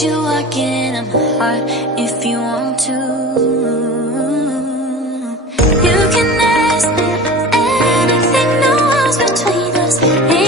let you walk in my heart if you want to. You can ask me anything, no walls between us.